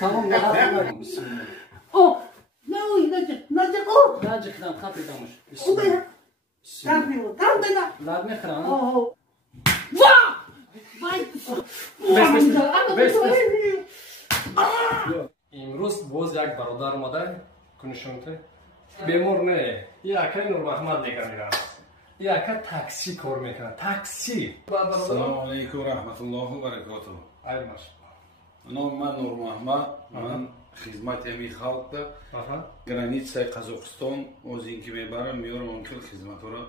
tamam ne yapayım? Oh! No, Najik oh! Najik lan kapıdamış. O da ya. Tamam, tamam da. Ladne kıran. Oh! Vah! Vay! Bes. İmroz boz yak barodar moda konuşuyordu. Bemor ne? Ya kan Nur Mahmud diyor. Ya kan taksi kor mekan. Taksi. Assalamu alaikum rahmetullahi ve berekatuhu. Ay maş. Man Nur Mahmud. Man خدمت امی خلق ده گرانیتسای قزاقستان از اینکه میبرم میارم اون کل خدمت رو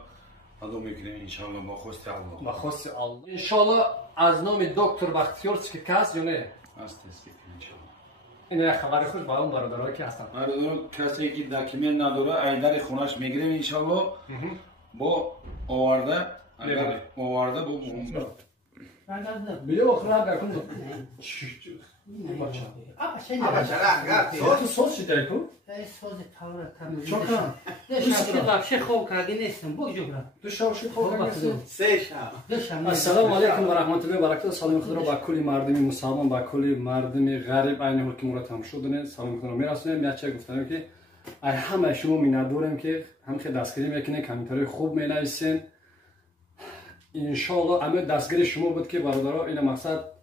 ادامه میکنیم انشالله با خواست الله. با خواست الله. انشالله از نام دکتر بختیار سکیکاس یا نه؟ است انشالله. این خبر خوش با اون برادرایی که هستن. برادر کسی که دکمنت نداره ایدر خونش میگیریم انشالله با آورده اگر آورده با بیا خراب نکن. تو سوز چی داری تو؟ سوز تاور تام. چوکا. دوشی بخش خوب کردی نیستم. بگو تو شاوشی خوب کردی. سه شب. السلام علیکم و رحمت الله و برکاته. سلام خدا با کلی مردمی مسلمان با کلی مردمی غریب این حال که مرا تمام شدن سلام خدا میرسونم. میاد چه گفتم که ای همه شما میندارم که هم که دستگیری میکنه کامنتاری خوب مینویسین. ان شاء الله همه دستگیری شما بود که برادرها این مقصد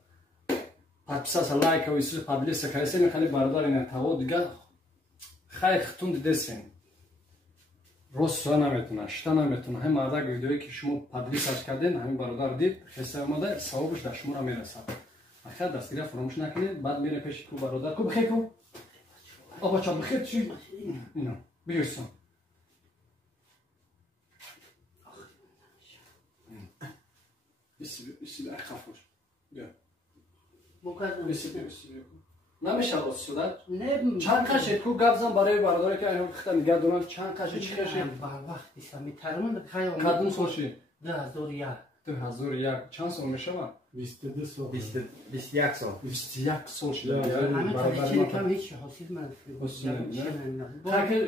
подписаться лайк و ایسوس پابلیس کردن میخوانی برادر این انتقاد دیگه خیلی ختون دیدین روز نمیتونه شتا نمیتونه هم مردا ویدیویی که شما پابلیسش کردین همین برادر دید خسته اومده ثوابش در شما میرسه اخر دستگیری فراموش نکنید بعد میره پیش کو برادر کو بخیر کو آقا چا بخیر چی اینا بیرسون بسی خفوش بیا نمیشه راست شدن؟ نه چند قشه کو گبزن برای برادری که اینو خیلی نگه دونن چند قشه چی قشه؟ با وقتی سمی ترمون خیلی کدوم سالشی؟ 2001 2001 چند سال میشه من؟ 22 سال 21 سال 21 سال شده همه تاریخی کم هیچ حاصل من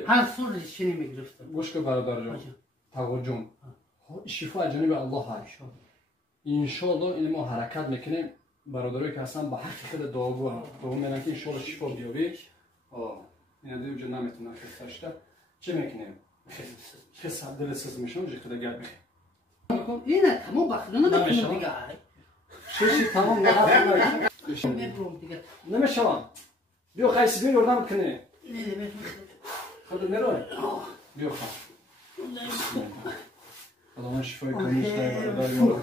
هر سال چینی میگرفتم گوش که برادر جان توجه شفا جانب الله های انشالله این ما حرکت میکنیم برادرایی که هستن با حق خود دعاگو میگن که انشالله شفا بیابی این دیگه جو نمیتونه خسته شده چه میکنیم خسته دل سوز میشم جو خود گرد میخوام اینه تمام بخدا نمیتونم دیگه شیشی تمام نمیتونم میبرم دیگه نمیشم بیا خیلی بیا یردم کنی نه خود میروی بیا خواهم خدا من شفای کنیش برادر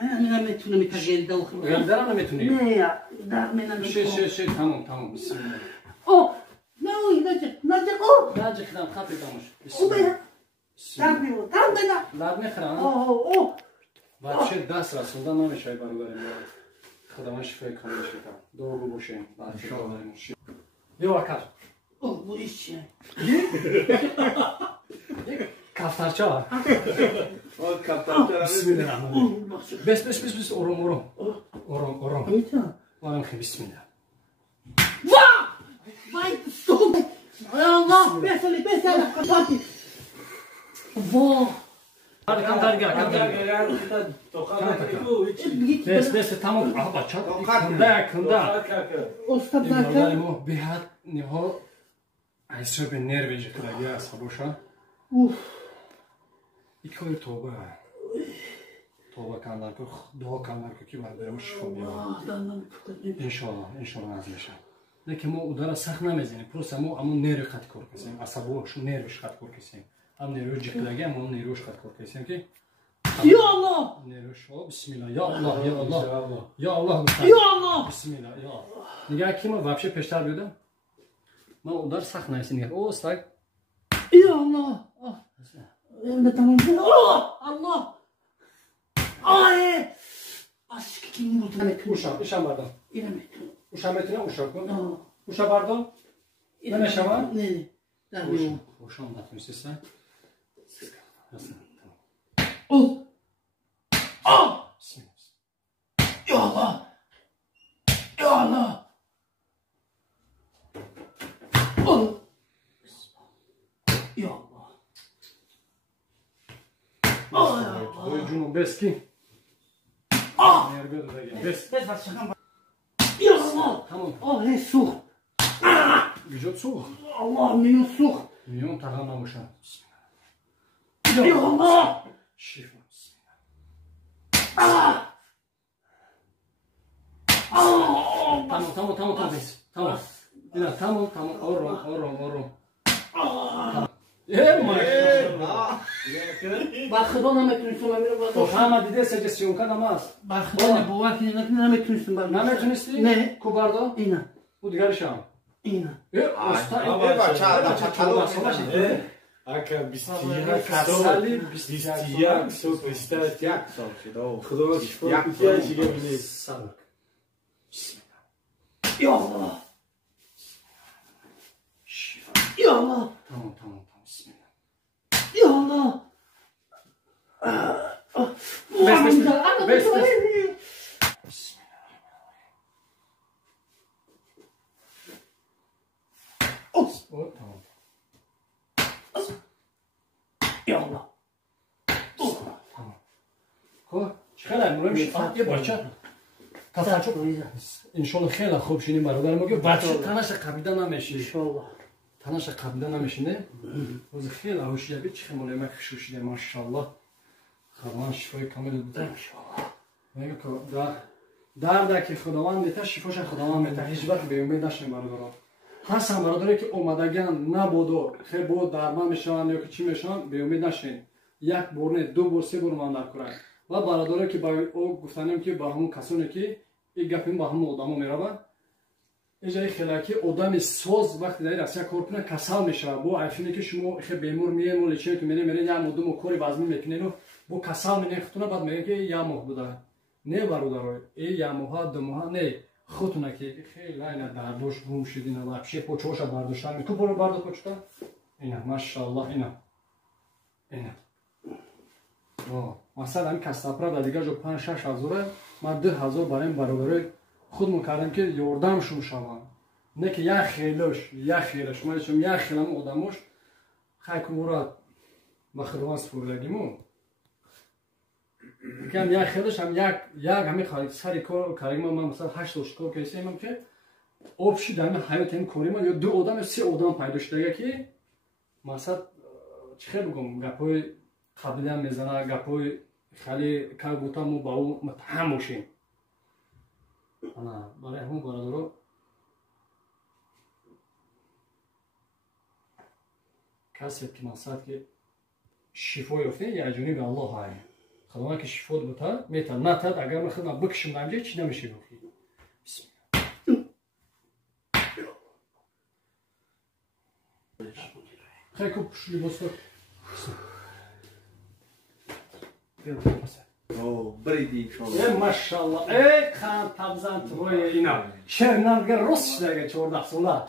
انا نمیتونم میتونم داخل گلدرم نمیتونی نه در من شی تمام بسم الله اوه نه نجک اوه نجک دام خطی دامش او بیا تام بنا لاد میخرم اوه بچه دست رسوندن نمیشه برادر خدا من شفای کنیش کنم دعا باشین بچه بیا وکر اوه بویش کفترچه ها بسم الله الرحمن الرحیم بس آرام خیلی بسم الله وای استوب یا الله بسلی کفاتی واه کم درگاه بس تمام بچه کنده استاد این دکتر ما بیاد نها ایسر به نرویج کلاگی از خبوشا ایکوی توبه کندن که دعا کندن که برای شفا بیاد انشالله از میشه لیکن ما اودارا سخت نمیزنیم پروس ما همون نیروی خط کار کسیم عصبوشون نیرویش خط کار کسیم هم نیروی جکلگی هم اون نیرویش خط کار کسیم که یا الله نیرویش بسم الله یا الله بسم الله یا نگاه کی ما وابشه پیشتر بیادم ما اودار سخت نمیزنیم او سگ یا الله اینه تمام الله aşk kim vurdu? Uşam bardan. İnemedim. Uşam etine uşak mı? Uşam bardan. Ne meşe var? Ne? Uşam batmış sen. Nasıl? Oh! Ah! Bismillah. Ya Allah! Ya Allah! Oh! Ya Allah! Oh ya Allah! Oyuncunun beski. Ah! Nerede de gel. Bes. Bes var şaka. Ya Allah! Allah. Tamam. Oh, sucht. Vücut soğuk. Allah, mir sucht. Milyon takamamışam. Ya Allah. Şifa. Tamam. Tamam. Yine tamam. Orum. Maşallah. Bak خدا نمیتونستم من تو همه دیده سجستیون که نماز بak خدا نبوت نمیتونستم من نمیتونستی؟ نه کوباردو؟ اینا او دیگرش هم اینا Aka Kasali, bistiyak so bestat yak so shido. Khudo shifo Yak shiga bine. Sabır. Ya Allah Şifa. ya Allah Tamam. Bismillah. ya Allah Bes. O tamam. ya Allah Tamam. Ko çıkar mı? Ye barça. Tasar çok. İnşallah خیلی خوب شینیم برادر میگه بچه تنش قبیده نمیشه inşallah تنش قبیده نمیشه نه روز خیلی هوشیه بی چه مولا ما خوشیده ماشاءالله خداوند شفای کامل بده inşallah میگه که درد که خداوند میده شفاش خداوند میده هیچ وقت به امید نشین برادرها هستن برادری که اومدگان نبودو خیلی بود درمان میشن یا که چی میشن به امید نشین یک بار نه دو بار سه بار من نکنن و برادری که با او گفتنم که با همون کسانی که این گپیم با همون آدمو میروه اینجای خیلی که آدم سوز وقتی در راستی کار کنه کسل میشه با عفونی که شما خیلی بیمار میه مولیچه که میره یا مدام کاری بازمی میکنین و با کسل میخوتونه بعد میگه که یا ماه بوده نه برادرای این یا ماه دو ماه نه خودتونه که خیلی اینا دردوش گم شدین و واقعا پوچوش برداشتن تو برو برداشت پوچتا اینا ماشاءالله اینا مثلا این کسافرا دیگه جو 5-6 هزار ما 2000 برای برادرای خودمون کردیم که یاردمشون شوم نه که یک خیلش ما چون یک خیلم آدموش خیلی مراد ما خدمت سپردگیمون میگم یک خیلش هم یک همین خالی سری کار کردیم ما مثلا 8 روز کار کردیم که آبشی در حیات این کاری ما یا 2 آدم 3 آدم پیدا شده که مثلا چه بگم گپای قبلا میزنه گپای خیلی کار گفتم و با او متهم باشیم برای همون برادرها کسی که مقصد که شفا یافته یه اجونی به الله های خداوند که شفا بوده میتونه نتاد اگر من خودم بکشم نمیشه چی نمیشه بخی بسم الله خیلی خوب شلی بسته Bridi inşallah. Maşallah. Kan tabzan troye ina. Şernarga Rus'dagi çordaksınlar.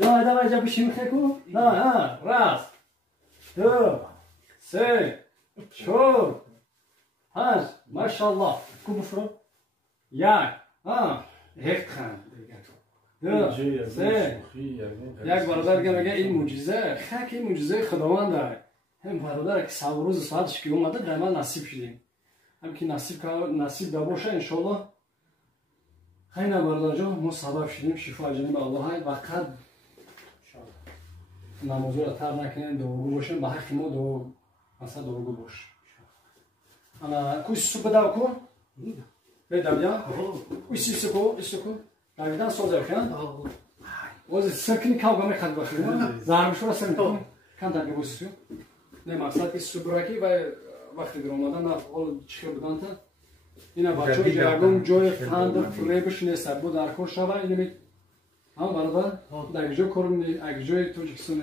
Давай запишем хэку. Да, раз. 2. 3. 4. 5. Maşallah. Kumuşu. Ya. Heft khan. یک برادر میگه این معجزه خاکی معجزه خداونده هم برادر که سال روز ساعتش که اومده در ما نصیب شدیم هم که نصیب دا باشه انشالله خیلی برادر جان ما سبب شدیم شفا جانب الله های وقت نمازو را تر نکنیم دورگو باشیم به حق ما مثلا دورگو باش انا کوی سوپ داو کن بدم یا کوی سوپ Daviden soza kan. O sakın kavga mı kaldı bakıyor. Zarmış orası mı? Kan tabi bu su. Ne maksat ki su bırakı ve vakti durmadan da o çıkıyor buradan da. Yine başlıyor yardım joy kandı frebiş neyse bu dar koşa var yine ama barada da güzel korumlu agjoy tujiksun.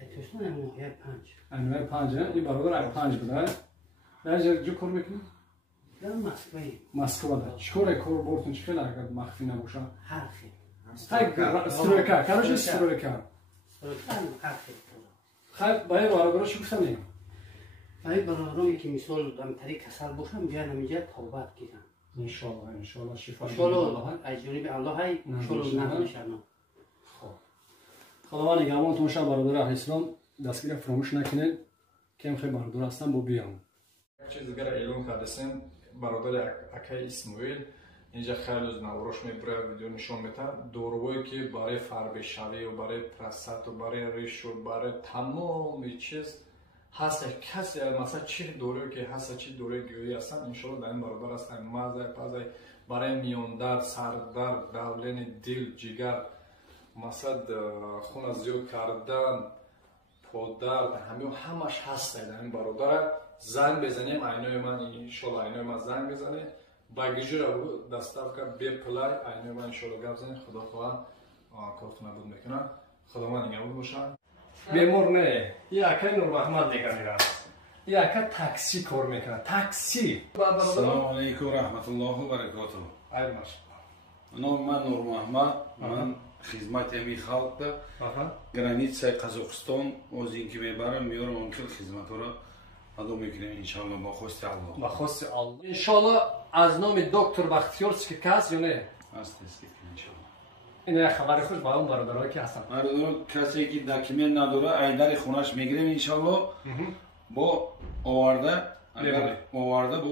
Etüsün ama hep panç. Anne panca iyi barada panç bu da. Bence güzel korumak mı? Moskvada. Chikore kor bortun chikela agar maxfi nabosha. Harfi. Stroyka, короче stroyka. Khayr bay barabarash guftanim. Bay barabaram ki misol am tarik kasal bosham biyan aminja tavbat kidan. İnşallah şifa. İnşallah ajoni be Allah hay inşallah namishano. Xo'p. Xudovand gamon tomosha barodar ahlislam dastgir фаромӯш накунед. Кем хе бародар ҳастам бо биём. Чиз дигар эълон кардасем бародари акай Исмоил اینجا خیلی از نوروش میبره ویدیو نشون میده دارویی که برای فربه‌شوی و برای پرستات و برای ریش و برای تمام چیز هست. کسی مثلا چی دارویی که هست چی داروی گیاهی هستن ان شاء الله در این برابر هستن. مزه پزه برای میان درد، سر درد، دوران دل، جگر، مثلا خون زیاد کردن، پادر همش هست. در این برابر زنگ بزنیم عینای من ان شاء الله عینای من زنگ بزنه باگیجی رو دستاف که به پلای عینای من ان شاء الله گپ زنه. خدا خدا کارتون نبود میکنه. خدا من نگهدار باشه. بیمار نه یکی نور محمد دیگه میرن یکی تاکسی کار میکنه. تاکسی. السلام علیکم و رحمت الله و برکاته. ای ماش. من نور محمد. من خدمت امی خلق ده گرانیتسای قزاقستان از اینکه میبرم میارم اونکل خدمت رو ادامه میکنیم انشالله با خواست الله. با خواست الله. انشالله از نام دکتر بختیارسکی کس یا نه؟ است انشالله. این خبر خوش با اون برادرایی که هستن. برادر کسی که دکمنت نداره ایدر خونش میگیریم انشالله با آورده اگر آورده با